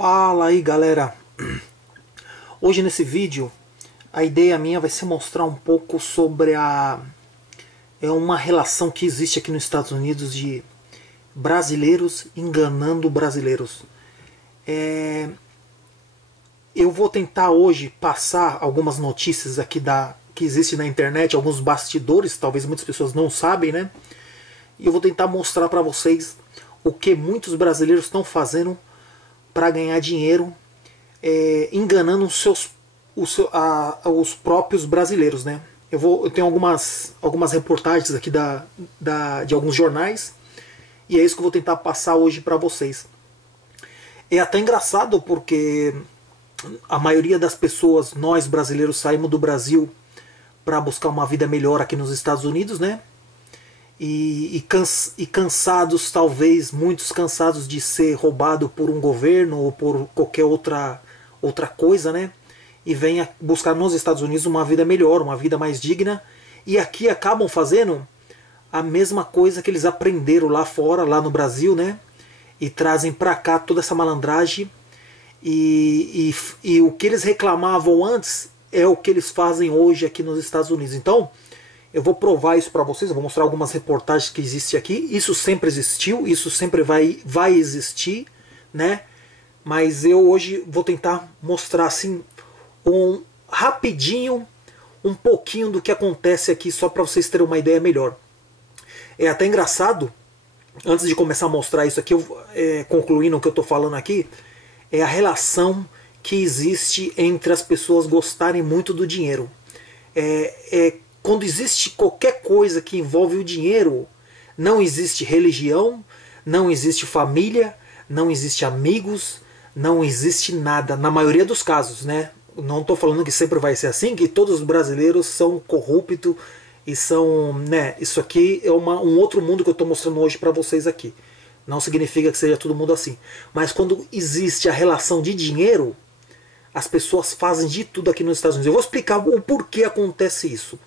Fala aí, galera. Hoje nesse vídeo a ideia minha vai ser mostrar um pouco sobre uma relação que existe aqui nos Estados Unidos de brasileiros enganando brasileiros. Eu vou tentar hoje passar algumas notícias aqui que existe na internet, alguns bastidores, talvez muitas pessoas não sabem, né? E eu vou tentar mostrar para vocês o que muitos brasileiros estão fazendo para ganhar dinheiro, enganando os próprios brasileiros, né? Eu tenho algumas reportagens aqui de alguns jornais, e é isso que eu vou tentar passar hoje para vocês. É até engraçado porque a maioria das pessoas, nós brasileiros, saímos do Brasil para buscar uma vida melhor aqui nos Estados Unidos, né? E cansados, talvez, muitos cansados de ser roubado por um governo ou por qualquer outra coisa, né? E vêm buscar nos Estados Unidos uma vida melhor, uma vida mais digna. E aqui acabam fazendo a mesma coisa que eles aprenderam lá fora, lá no Brasil, né? E trazem pra cá toda essa malandragem. E o que eles reclamavam antes é o que eles fazem hoje aqui nos Estados Unidos. Então, eu vou provar isso para vocês, eu vou mostrar algumas reportagens que existem aqui. Isso sempre existiu, isso sempre vai existir, né? Mas eu hoje vou tentar mostrar assim, rapidinho, um pouquinho do que acontece aqui, só para vocês terem uma ideia melhor. É até engraçado, antes de começar a mostrar isso aqui, concluindo o que eu estou falando aqui, é a relação que existe entre as pessoas gostarem muito do dinheiro. Quando existe qualquer coisa que envolve o dinheiro, não existe religião, não existe família, não existe amigos, não existe nada, na maioria dos casos, né? Não estou falando que sempre vai ser assim, que todos os brasileiros são corruptos e são, né? Isso aqui é um outro mundo que eu estou mostrando hoje para vocês aqui. Não significa que seja todo mundo assim. Mas quando existe a relação de dinheiro, as pessoas fazem de tudo aqui nos Estados Unidos. Eu vou explicar o porquê acontece isso.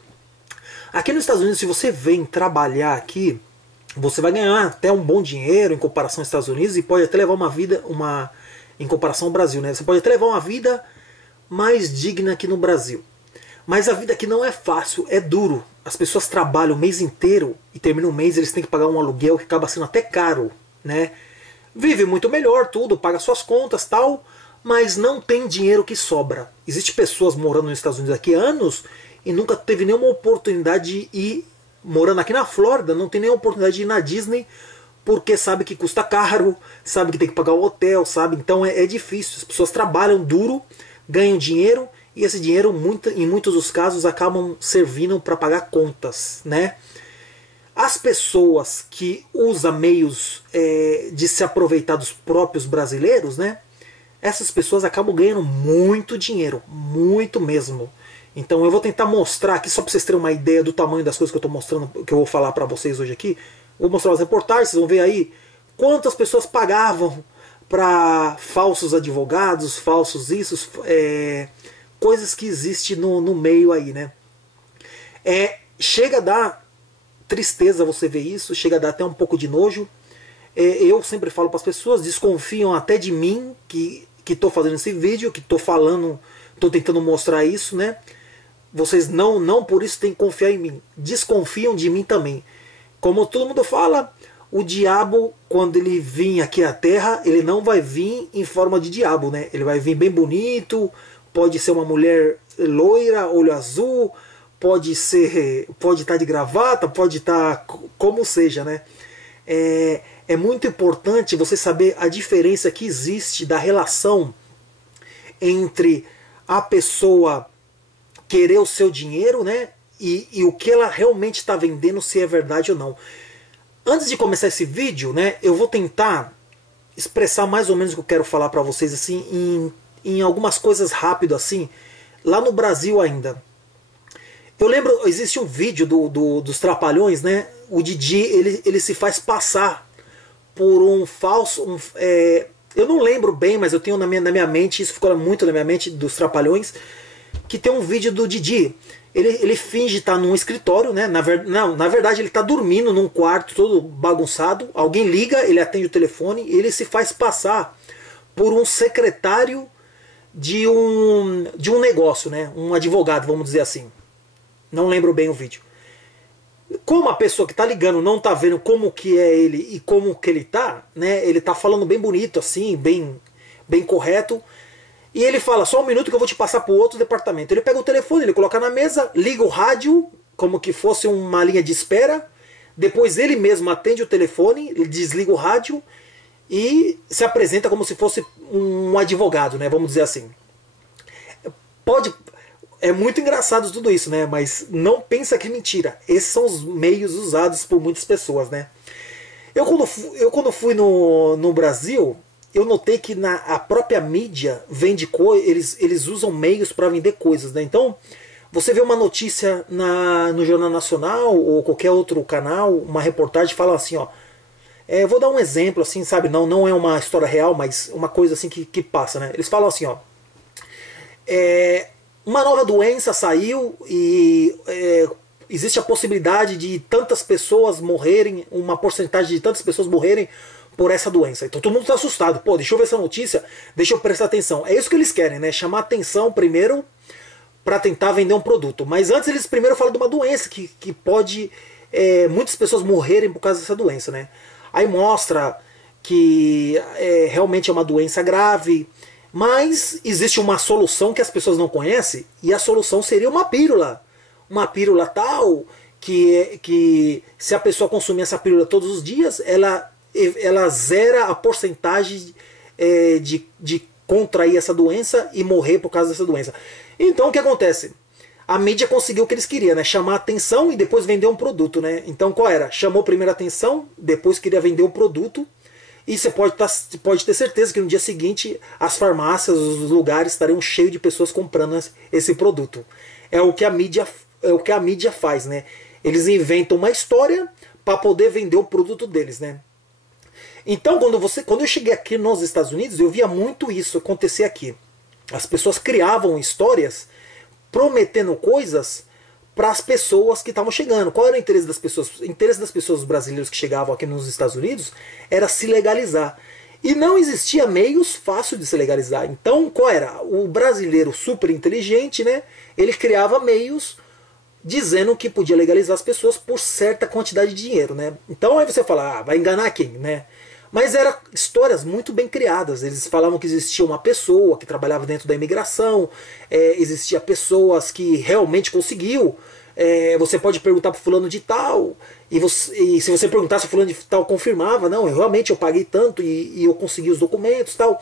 Aqui nos Estados Unidos, se você vem trabalhar aqui, você vai ganhar até um bom dinheiro em comparação aos Estados Unidos e pode até levar uma vida, em comparação ao Brasil, né? Você pode até levar uma vida mais digna aqui no Brasil. Mas a vida aqui não é fácil, é duro. As pessoas trabalham o mês inteiro e termina o mês, eles têm que pagar um aluguel que acaba sendo até caro, né? Vive muito melhor, tudo, paga suas contas, tal, mas não tem dinheiro que sobra. Existem pessoas morando nos Estados Unidos aqui há anos e nunca teve nenhuma oportunidade de ir, morando aqui na Flórida, não tem nenhuma oportunidade de ir na Disney, porque sabe que custa caro, sabe que tem que pagar o hotel, sabe? Então é difícil. As pessoas trabalham duro, ganham dinheiro, e esse dinheiro, em muitos dos casos, acabam servindo para pagar contas, né? As pessoas que usam meios de se aproveitar dos próprios brasileiros, né? Essas pessoas acabam ganhando muito dinheiro, muito mesmo. Então eu vou tentar mostrar aqui, só para vocês terem uma ideia do tamanho das coisas que eu estou mostrando, que eu vou falar para vocês hoje aqui. Vou mostrar as reportagens, vocês vão ver aí quantas pessoas pagavam para falsos advogados, falsos isso, coisas que existem no meio aí, né? Chega a dar tristeza você ver isso, chega a dar até um pouco de nojo. Eu sempre falo para as pessoas, desconfiam até de mim, que estou fazendo esse vídeo, que estou falando, estou tentando mostrar isso, né? Vocês não por isso têm que confiar em mim. Desconfiam de mim também. Como todo mundo fala, o diabo, quando ele vir aqui à Terra, ele não vai vir em forma de diabo, né? Ele vai vir bem bonito, pode ser uma mulher loira, olho azul, pode estar de gravata, pode estar como seja, né? É muito importante você saber a diferença que existe da relação entre a pessoa querer o seu dinheiro, né? E o que ela realmente está vendendo, se é verdade ou não. Antes de começar esse vídeo, né, eu vou tentar expressar mais ou menos o que eu quero falar para vocês assim, em algumas coisas rápido assim, lá no Brasil ainda. Eu lembro, existe um vídeo dos Trapalhões, né? O Didi, ele se faz passar por um falso... eu não lembro bem, mas eu tenho na minha mente, isso ficou muito na minha mente, dos Trapalhões, que tem um vídeo do Didi. Ele finge estar num escritório, né? Na verdade ele está dormindo num quarto todo bagunçado. Alguém liga, ele atende o telefone e ele se faz passar por um secretário de um negócio, né? Um advogado, vamos dizer assim. Não lembro bem o vídeo. Como a pessoa que tá ligando não tá vendo como que é ele e como que ele tá, né? Ele tá falando bem bonito assim, bem correto. E ele fala, só um minuto que eu vou te passar pro outro departamento. Ele pega o telefone, ele coloca na mesa, liga o rádio, como que fosse uma linha de espera. Depois ele mesmo atende o telefone, ele desliga o rádio e se apresenta como se fosse um advogado, né? Vamos dizer assim. Pode... É muito engraçado tudo isso, né? Mas não pensa que é mentira. Esses são os meios usados por muitas pessoas, né? Quando fui no Brasil, eu notei que a própria mídia vende coisas, eles usam meios para vender coisas, né? Então, você vê uma notícia no Jornal Nacional ou qualquer outro canal, uma reportagem fala assim, ó. Eu vou dar um exemplo, assim, sabe? Não é uma história real, mas uma coisa assim que passa, né? Eles falam assim, ó. Uma nova doença saiu e existe a possibilidade de tantas pessoas morrerem, uma porcentagem de tantas pessoas morrerem por essa doença. Então todo mundo está assustado. Pô, deixa eu ver essa notícia, deixa eu prestar atenção. É isso que eles querem, né? Chamar atenção primeiro para tentar vender um produto. Mas antes eles primeiro falam de uma doença que pode muitas pessoas morrerem por causa dessa doença, né? Aí mostra que realmente é uma doença grave, mas existe uma solução que as pessoas não conhecem, e a solução seria uma pílula. Uma pílula tal que se a pessoa consumir essa pílula todos os dias, ela zera a porcentagem de contrair essa doença e morrer por causa dessa doença. Então o que acontece? A mídia conseguiu o que eles queriam, né? Chamar atenção e depois vender um produto, né? Então qual era? Chamou primeiro a atenção, depois queria vender um produto. E você pode ter certeza que no dia seguinte as farmácias, os lugares estariam cheios de pessoas comprando esse produto. É o que a mídia faz, né? Eles inventam uma história para poder vender o produto deles, né? Então quando eu cheguei aqui nos Estados Unidos, eu via muito isso acontecer aqui. As pessoas criavam histórias prometendo coisas para as pessoas que estavam chegando. Qual era o interesse das pessoas? O interesse das pessoas brasileiras que chegavam aqui nos Estados Unidos era se legalizar. E não existia meios fáceis de se legalizar. Então, qual era? O brasileiro super inteligente, né? Ele criava meios dizendo que podia legalizar as pessoas por certa quantidade de dinheiro, né? Então aí você fala, vai enganar quem, né? Mas eram histórias muito bem criadas. Eles falavam que existia uma pessoa que trabalhava dentro da imigração, existia pessoas que realmente conseguiu. Você pode perguntar para fulano de tal, e se você perguntasse, fulano de tal confirmava, não, eu paguei tanto e eu consegui os documentos tal.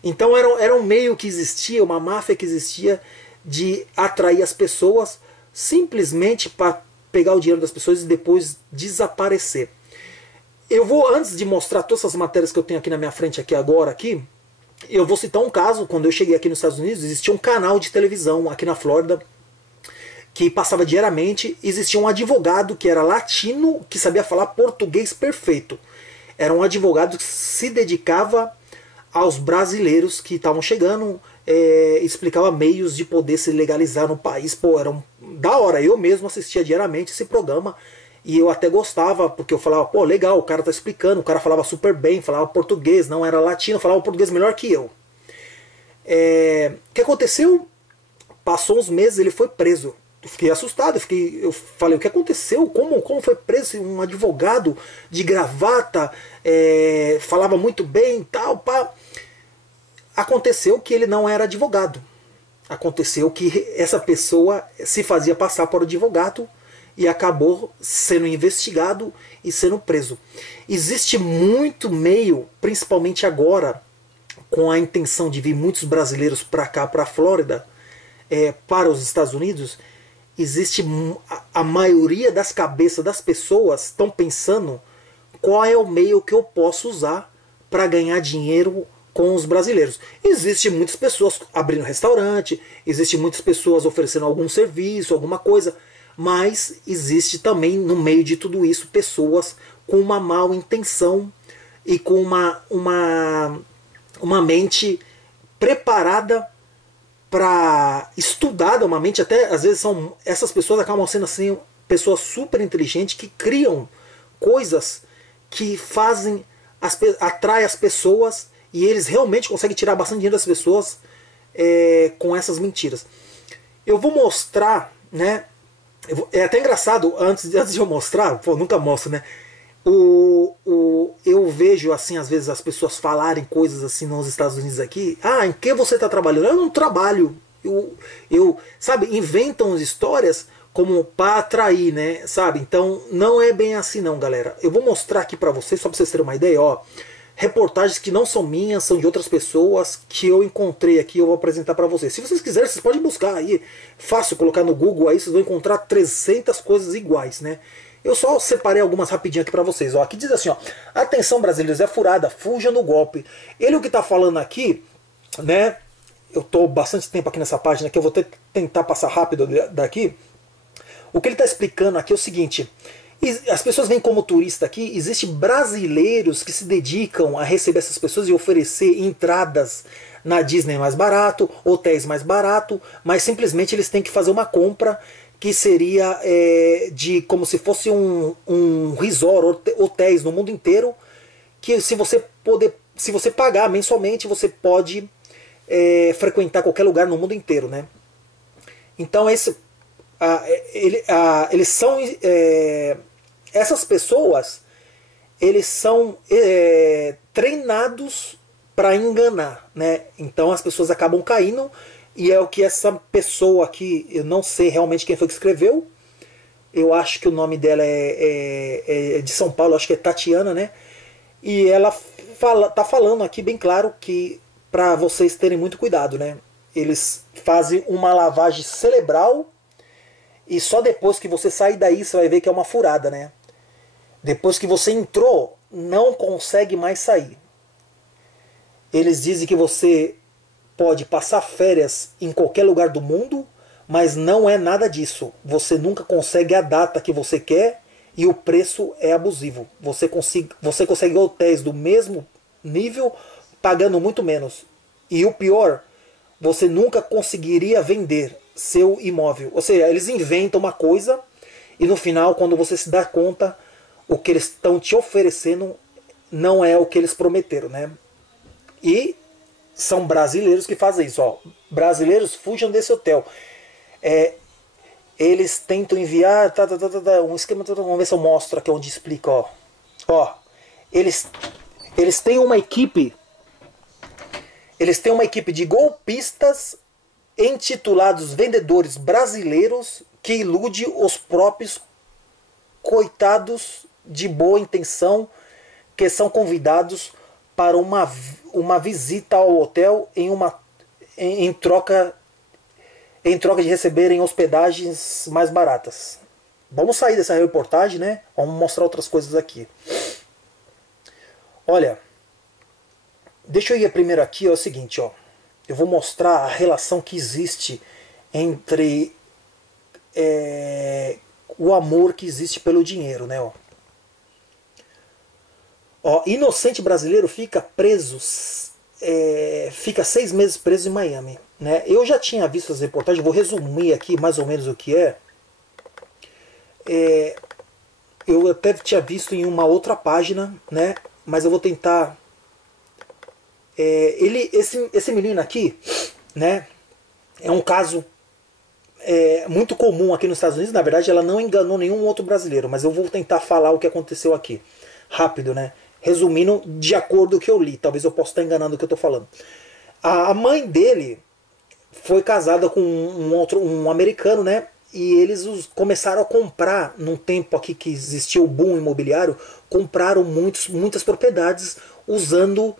Então era um meio que existia, uma máfia que existia de atrair as pessoas simplesmente para pegar o dinheiro das pessoas e depois desaparecer. Eu vou, antes de mostrar todas essas matérias que eu tenho aqui na minha frente aqui, eu vou citar um caso. Quando eu cheguei aqui nos Estados Unidos, existia um canal de televisão aqui na Flórida que passava diariamente. Existia um advogado que era latino, que sabia falar português perfeito. Era um advogado que se dedicava aos brasileiros que estavam chegando, explicava meios de poder se legalizar no país. Pô, da hora. Eu mesmo assistia diariamente esse programa. E eu até gostava, porque eu falava, pô, legal, o cara tá explicando, o cara falava super bem, falava português, não era latino, falava português melhor que eu. O que aconteceu? Passou uns meses, ele foi preso. Eu fiquei assustado, eu falei, o que aconteceu? Como foi preso um advogado de gravata, falava muito bem e tal, pá. Aconteceu que ele não era advogado. Aconteceu que essa pessoa se fazia passar por advogado e acabou sendo investigado e sendo preso. Existe muito meio, principalmente agora, com a intenção de vir muitos brasileiros para cá, para a Flórida, para os Estados Unidos. Existe a maioria das cabeças das pessoas estão pensando qual é o meio que eu posso usar para ganhar dinheiro com os brasileiros. Existem muitas pessoas abrindo restaurante, existem muitas pessoas oferecendo algum serviço, alguma coisa. Mas existe também no meio de tudo isso pessoas com uma má intenção e com uma mente preparada para estudada, uma mente até às vezes essas pessoas acabam sendo assim pessoas super inteligentes que criam coisas que atraem as pessoas E eles realmente conseguem tirar bastante dinheiro das pessoas com essas mentiras. Eu vou mostrar, né? É até engraçado, antes de eu mostrar, pô, nunca mostro, né? Eu vejo, assim, às vezes as pessoas falarem coisas assim nos Estados Unidos aqui. Ah, em que você está trabalhando? Eu não trabalho. Sabe, inventam histórias como para atrair, né? Sabe? Então, não é bem assim não, galera. Eu vou mostrar aqui para vocês, só para vocês terem uma ideia, ó. Reportagens que não são minhas, são de outras pessoas que eu encontrei aqui, eu vou apresentar para vocês. Se vocês quiserem, vocês podem buscar aí, fácil, colocar no Google aí, vocês vão encontrar 300 coisas iguais, né? Eu só separei algumas rapidinho aqui para vocês. Ó, aqui diz assim, ó: atenção brasileiros, é furada, fuja no golpe. Ele o que tá falando aqui, né? Eu tô bastante tempo aqui nessa página, que eu vou tentar passar rápido daqui. O que ele está explicando aqui é o seguinte: as pessoas vêm como turista aqui, existem brasileiros que se dedicam a receber essas pessoas e oferecer entradas na Disney mais barato, hotéis mais barato, mas simplesmente eles têm que fazer uma compra que seria de como se fosse um resort, hotéis no mundo inteiro, que se você pagar mensalmente, você pode frequentar qualquer lugar no mundo inteiro, né? Então eles são essas pessoas, eles são treinados para enganar, né? Então as pessoas acabam caindo, e é o que essa pessoa aqui, eu não sei realmente quem foi que escreveu, eu acho que o nome dela é de São Paulo, acho que é Tatiana, né? E ela tá falando aqui bem claro que para vocês terem muito cuidado, né? Eles fazem uma lavagem cerebral e só depois que você sair daí você vai ver que é uma furada, né? Depois que você entrou, não consegue mais sair. Eles dizem que você pode passar férias em qualquer lugar do mundo, mas não é nada disso. Você nunca consegue a data que você quer e o preço é abusivo. Você consegue hotéis do mesmo nível pagando muito menos. E o pior, você nunca conseguiria vender seu imóvel. Ou seja, eles inventam uma coisa e no final, quando você se dá conta, o que eles estão te oferecendo não é o que eles prometeram, né? E são brasileiros que fazem isso, ó. Brasileiros, fujam desse hotel. Eles tentam enviar um esquema, vamos ver se eu mostro aqui onde explica, ó. Ó, eles têm uma equipe. Eles têm uma equipe de golpistas intitulados vendedores brasileiros que ilude os próprios coitados de boa intenção que são convidados para uma visita ao hotel em troca de receberem hospedagens mais baratas. Vamos sair dessa reportagem, né? Vamos mostrar outras coisas aqui. Olha, deixa eu ir primeiro aqui, ó, é o seguinte, ó. Eu vou mostrar a relação que existe entre o amor que existe pelo dinheiro, né? Ó, inocente brasileiro fica preso, fica 6 meses preso em Miami, né? Eu já tinha visto as reportagens, vou resumir aqui mais ou menos o que é. Eu até tinha visto em uma outra página, né? Mas eu vou tentar. Esse menino aqui, né? É um caso muito comum aqui nos Estados Unidos. Na verdade, ela não enganou nenhum outro brasileiro, mas eu vou tentar falar o que aconteceu aqui, rápido, né? Resumindo, de acordo com o que eu li. Talvez eu possa estar enganando o que eu estou falando. A mãe dele foi casada com um americano, né? E eles começaram a comprar, num tempo aqui que existia o boom imobiliário, compraram muitas propriedades usando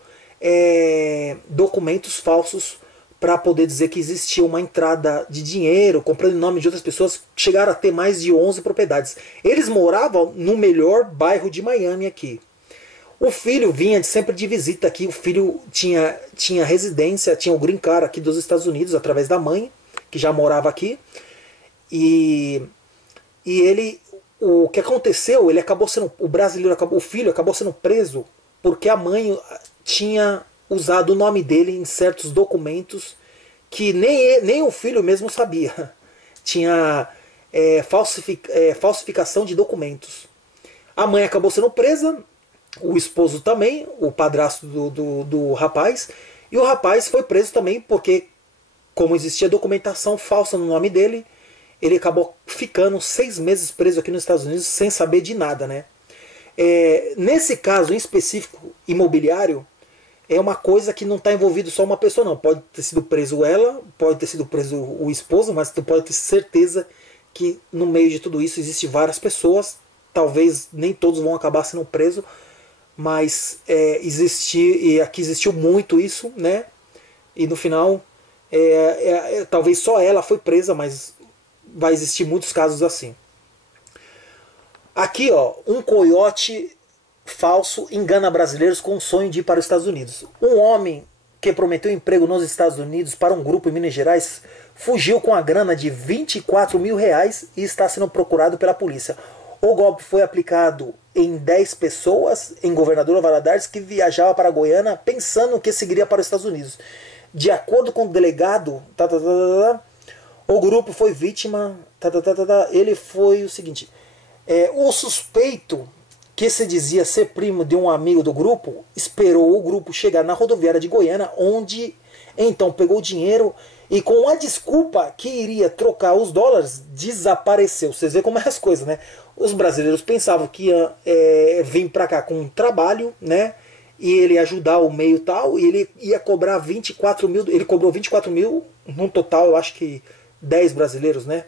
documentos falsos para poder dizer que existia uma entrada de dinheiro, comprando em nome de outras pessoas. Chegaram a ter mais de 11 propriedades. Eles moravam no melhor bairro de Miami aqui. O filho vinha sempre de visita aqui. O filho tinha residência, tinha o green card aqui dos Estados Unidos através da mãe, que já morava aqui. E ele, o que aconteceu, ele acabou sendo, o filho acabou sendo preso porque a mãe tinha usado o nome dele em certos documentos que nem o filho mesmo sabia. Tinha falsificação de documentos. A mãe acabou sendo presa. o esposo também, o padrasto do rapaz, e o rapaz foi preso também porque, como existia documentação falsa no nome dele, ele acabou ficando 6 meses preso aqui nos Estados Unidos sem saber de nada, né? Nesse caso em específico, imobiliário, é uma coisa que não está envolvido só uma pessoa, não. Pode ter sido preso ela, pode ter sido preso o esposo, mas tu pode ter certeza que no meio de tudo isso existe várias pessoas. Talvez nem todos vão acabar sendo presos, mas e aqui existiu muito isso, né? E no final, talvez só ela foi presa, mas vai existir muitos casos assim. Aqui, ó, um coiote falso engana brasileiros com o sonho de ir para os Estados Unidos. Um homem que prometeu emprego nos Estados Unidos para um grupo em Minas Gerais fugiu com a grana de R$ 24.000 e está sendo procurado pela polícia. O golpe foi aplicado em 10 pessoas em Governador Valadares que viajava para Goiânia pensando que seguiria para os Estados Unidos. De acordo com o delegado, o grupo foi vítima. Ele foi o seguinte: o suspeito, que se dizia ser primo de um amigo do grupo, esperou o grupo chegar na rodoviária de Goiânia, onde então pegou o dinheiro e, com a desculpa que iria trocar os dólares, desapareceu. Vocês veem como é as coisas, né? Os brasileiros pensavam que ia vir para cá com um trabalho, né? E ele ia ajudar o meio tal, e ele ia cobrar 24 mil. Ele cobrou 24 mil, num total, eu acho que 10 brasileiros, né?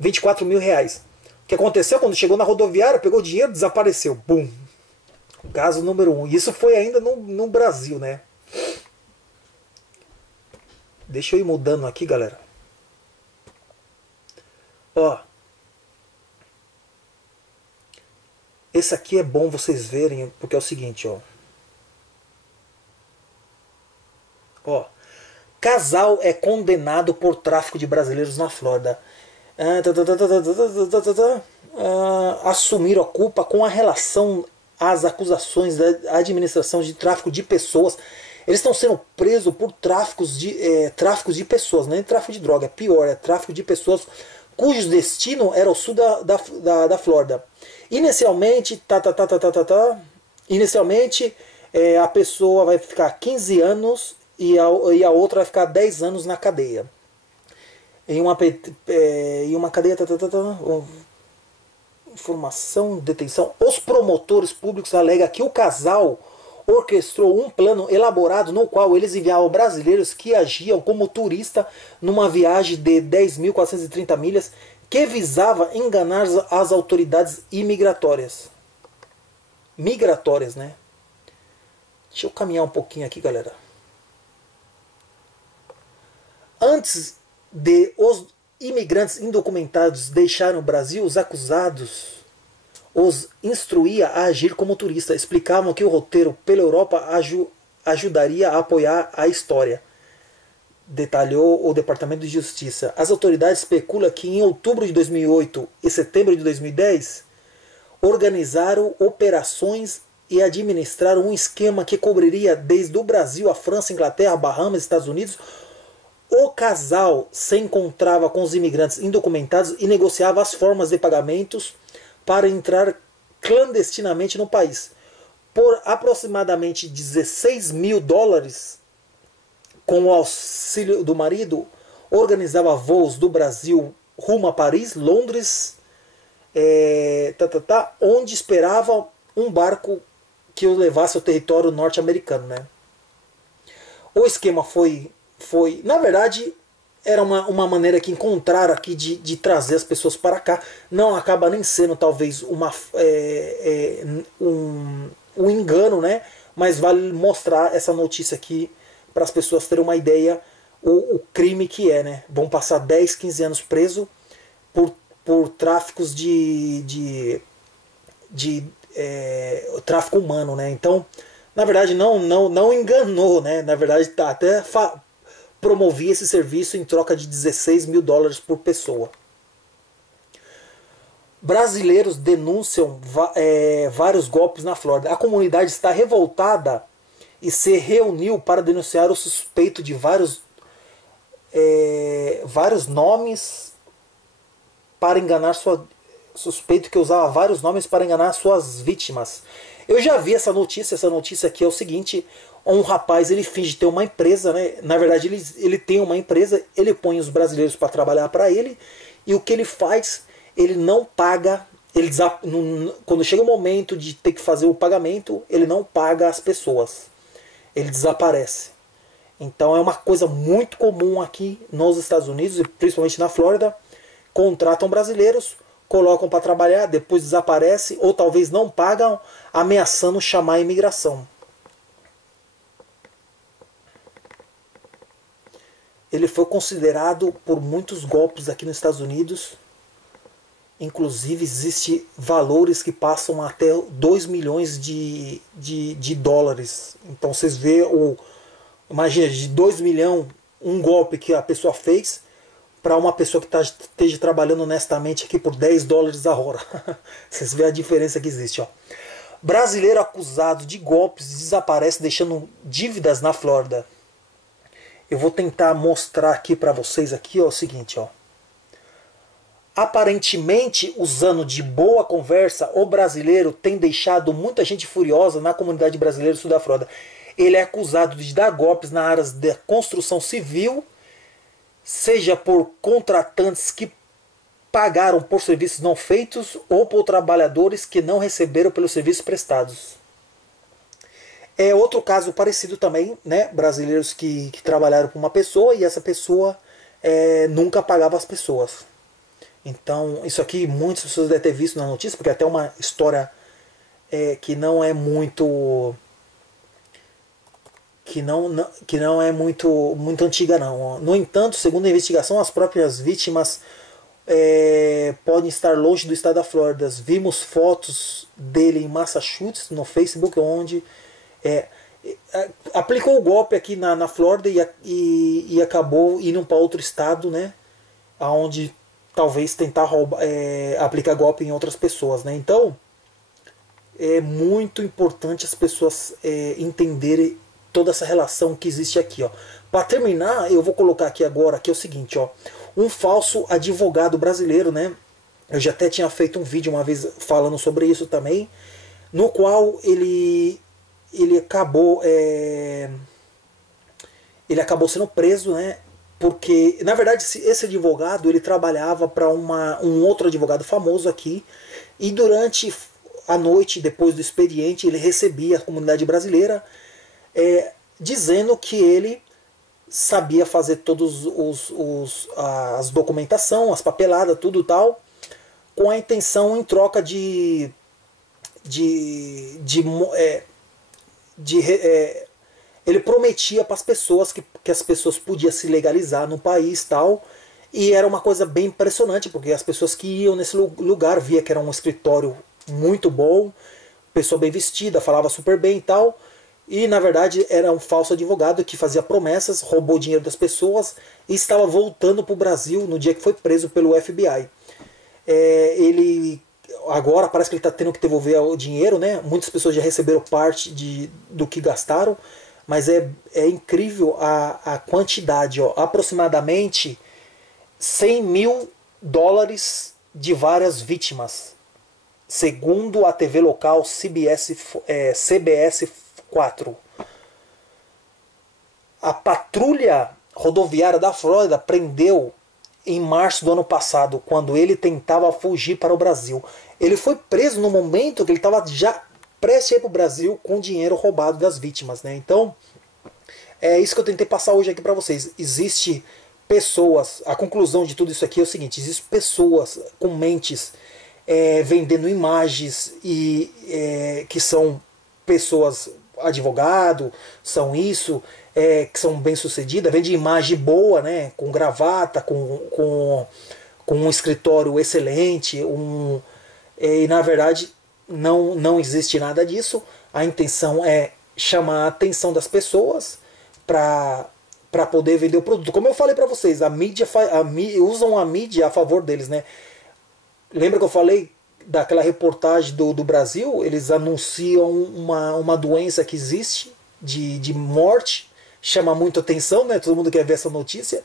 R$ 24.000. O que aconteceu? Quando chegou na rodoviária, pegou o dinheiro, desapareceu. Bum! Caso número 1. Isso foi ainda no Brasil, né? Deixa eu ir mudando aqui, galera. Ó. Esse aqui é bom vocês verem, porque é o seguinte, ó. Ó. Casal é condenado por tráfico de brasileiros na Flórida. Assumiram a culpa com a relação às acusações da administração de tráfico de pessoas. Eles estão sendo presos por tráficos de pessoas, não é tráfico de droga, é pior, é tráfico de pessoas cujo destino era o sul da Flórida. Inicialmente, a pessoa vai ficar 15 anos e a outra vai ficar 10 anos na cadeia. Em uma cadeia. Informação, detenção. Os promotores públicos alegam que o casal orquestrou um plano elaborado no qual eles enviavam brasileiros que agiam como turista numa viagem de 10.430 milhas que visava enganar as autoridades imigratórias. Migratórias, né? Deixa eu caminhar um pouquinho aqui, galera. Antes de os imigrantes indocumentados deixarem o Brasil, os acusados os instruía a agir como turista. Explicavam que o roteiro pela Europa ajudaria a apoiar a história. Detalhou o Departamento de Justiça. As autoridades especulam que em outubro de 2008 e setembro de 2010 organizaram operações e administraram um esquema que cobriria desde o Brasil, a França, Inglaterra, Bahamas, Estados Unidos. O casal se encontrava com os imigrantes indocumentados e negociava as formas de pagamentos para entrar clandestinamente no país. Por aproximadamente $16.000, com o auxílio do marido, organizava voos do Brasil rumo a Paris, Londres, onde esperava um barco que o levasse ao território norte-americano, né? O esquema foi na verdade, era uma maneira que encontraram aqui de trazer as pessoas para cá. Não acaba nem sendo talvez um engano, né? Mas vale mostrar essa notícia aqui para as pessoas terem uma ideia o crime que é, né? Vão passar 10, 15 anos preso por tráficos de tráfico humano, né? Então, na verdade, não enganou, né? Na verdade, até promovia esse serviço em troca de $16.000 por pessoa. Brasileiros denunciam vários golpes na Flórida. A comunidade está revoltada e se reuniu para denunciar o suspeito de vários nomes para enganar suspeito que usava vários nomes para enganar suas vítimas. Eu já vi essa notícia aqui é o seguinte, um rapaz, ele finge ter uma empresa, né? Na verdade, ele tem uma empresa, ele põe os brasileiros para trabalhar para ele, e o que ele faz, ele não paga, quando chega o momento de ter que fazer o pagamento, ele não paga as pessoas, ele desaparece. Então é uma coisa muito comum aqui nos Estados Unidos, e principalmente na Flórida. Contratam brasileiros, colocam para trabalhar, depois desaparece, ou talvez não pagam, ameaçando chamar a imigração. Ele foi considerado por muitos golpes aqui nos Estados Unidos. Inclusive, existem valores que passam até 2 milhões de dólares. Então, vocês vê imagina, de 2 milhões, um golpe que a pessoa fez, para uma pessoa que esteja trabalhando honestamente aqui por 10 dólares a hora. Vocês vê a diferença que existe. Ó. Brasileiro acusado de golpes desaparece deixando dívidas na Flórida. Eu vou tentar mostrar aqui para vocês aqui, ó, o seguinte, ó. Aparentemente, usando de boa conversa, o brasileiro tem deixado muita gente furiosa na comunidade brasileira do sul da Flórida. Ele é acusado de dar golpes na área da construção civil, seja por contratantes que pagaram por serviços não feitos ou por trabalhadores que não receberam pelos serviços prestados. É outro caso parecido também, né? Brasileiros que trabalharam com uma pessoa e essa pessoa nunca pagava as pessoas. Então, isso aqui muitas pessoas devem ter visto na notícia, porque é até uma história que não é muito muito antiga não. No entanto, segundo a investigação, as próprias vítimas podem estar longe do estado da Flórida. Vimos fotos dele em Massachusetts no Facebook, onde aplicou o golpe aqui na Flórida e acabou indo para outro estado, né, onde talvez tentar aplicar golpe em outras pessoas, né? Então é muito importante as pessoas entenderem toda essa relação que existe aqui, ó. Para terminar, eu vou colocar aqui agora que é o seguinte, ó, um falso advogado brasileiro, né? Eu já até tinha feito um vídeo uma vez falando sobre isso também, no qual ele acabou sendo preso, né? Porque, na verdade, esse advogado ele trabalhava para um outro advogado famoso aqui, e durante a noite, depois do expediente, ele recebia a comunidade brasileira dizendo que ele sabia fazer todos as documentação, as papeladas, tudo tal, com a intenção em troca ele prometia para as pessoas que as pessoas podiam se legalizar no país tal, e era uma coisa bem impressionante, porque as pessoas que iam nesse lugar via que era um escritório muito bom, pessoa bem vestida, falava super bem e tal, e na verdade era um falso advogado que fazia promessas, roubou dinheiro das pessoas e estava voltando para o Brasil no dia que foi preso pelo FBI. Ele agora parece que ele está tendo que devolver o dinheiro, né? Muitas pessoas já receberam parte do que gastaram, mas é incrível a quantidade, ó, aproximadamente 100 mil dólares de várias vítimas, segundo a TV local CBS 4. A patrulha rodoviária da Flórida prendeu em março do ano passado, quando ele tentava fugir para o Brasil. Ele foi preso no momento que ele estava já prestes a ir para o Brasil com dinheiro roubado das vítimas, né? Então, é isso que eu tentei passar hoje aqui para vocês. Existe pessoas, a conclusão de tudo isso aqui é o seguinte: existem pessoas com mentes vendendo imagens que são pessoas, advogado, são isso, que são bem sucedidas, vende imagem boa, né, com gravata, com um escritório excelente, e na verdade não existe nada disso. A intenção é chamar a atenção das pessoas para poder vender o produto. Como eu falei para vocês, usam a mídia a favor deles, né? Lembra que eu falei daquela reportagem do Brasil? Eles anunciam uma doença que existe de morte, chama muito atenção, né? Todo mundo quer ver essa notícia,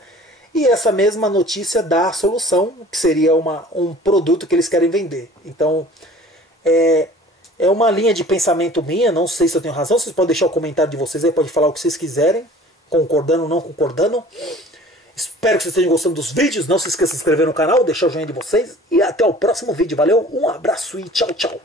e essa mesma notícia dá a solução, que seria um produto que eles querem vender. Então É uma linha de pensamento minha, não sei se eu tenho razão, vocês podem deixar o comentário de vocês aí, podem falar o que vocês quiserem, concordando ou não concordando. Espero que vocês estejam gostando dos vídeos, não se esqueça de se inscrever no canal, deixar o joinha de vocês, e até o próximo vídeo, valeu, um abraço e tchau, tchau.